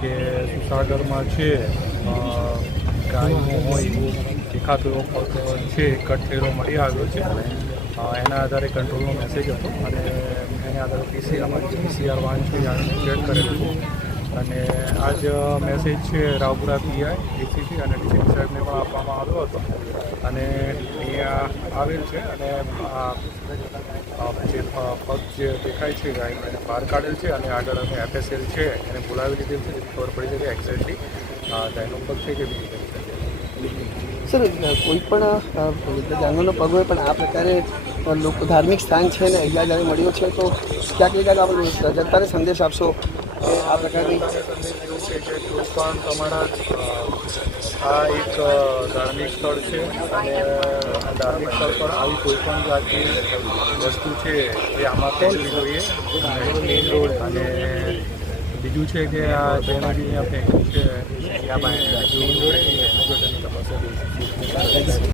કે સુસાગરમાં છે ગાયનું હોય દેખાતો એવો પગ છે કટ થયેલો મળી આવ્યો છે. એના આધારે કંટ્રોલનો મેસેજ હતો અને એના આધારે પીસીઆર વાહન છે ચેક કરેલું છે અને આ જ મેસેજ છે રાવપુરા પીઆઈ ડીસીપી અને ડીસીપી સાહેબને પણ આપવામાં આવ્યો હતો અને અહીંયા આવેલ છે અને જે પગ જે દેખાય છે ગાયનો એને બહાર કાઢેલ છે અને આગળ અમે એફએસએલ છે એને બોલાવી લીધેલ છે જેથી ખબર પડી છે કે એક્ઝેક્ટલી ગાયનો પગ છે કે બીજી કઈ છે. સર, કોઈ પણ જાનવરનો પગ હોય પણ આ પ્રકારે લોકો ધાર્મિક સ્થાન છે ને અહીંયા જ્યારે મળ્યો છે તો ક્યાંક ને ક્યાંક આપણે જનતાને સંદેશ આપશો કે આ પ્રકારની સંદેશ એવું છે કે કોઈ પણ તમારા આ એક ધાર્મિક સ્થળ છે અને ધાર્મિક સ્થળ પર આવી કોઈ પણ જાતની વસ્તુ છે એ આમાં ફેંકવી જોઈએ મેઇન રોડ અને બીજું છે કે આ જેને બી અહીંયા ફેંક્યું છે અહીંયા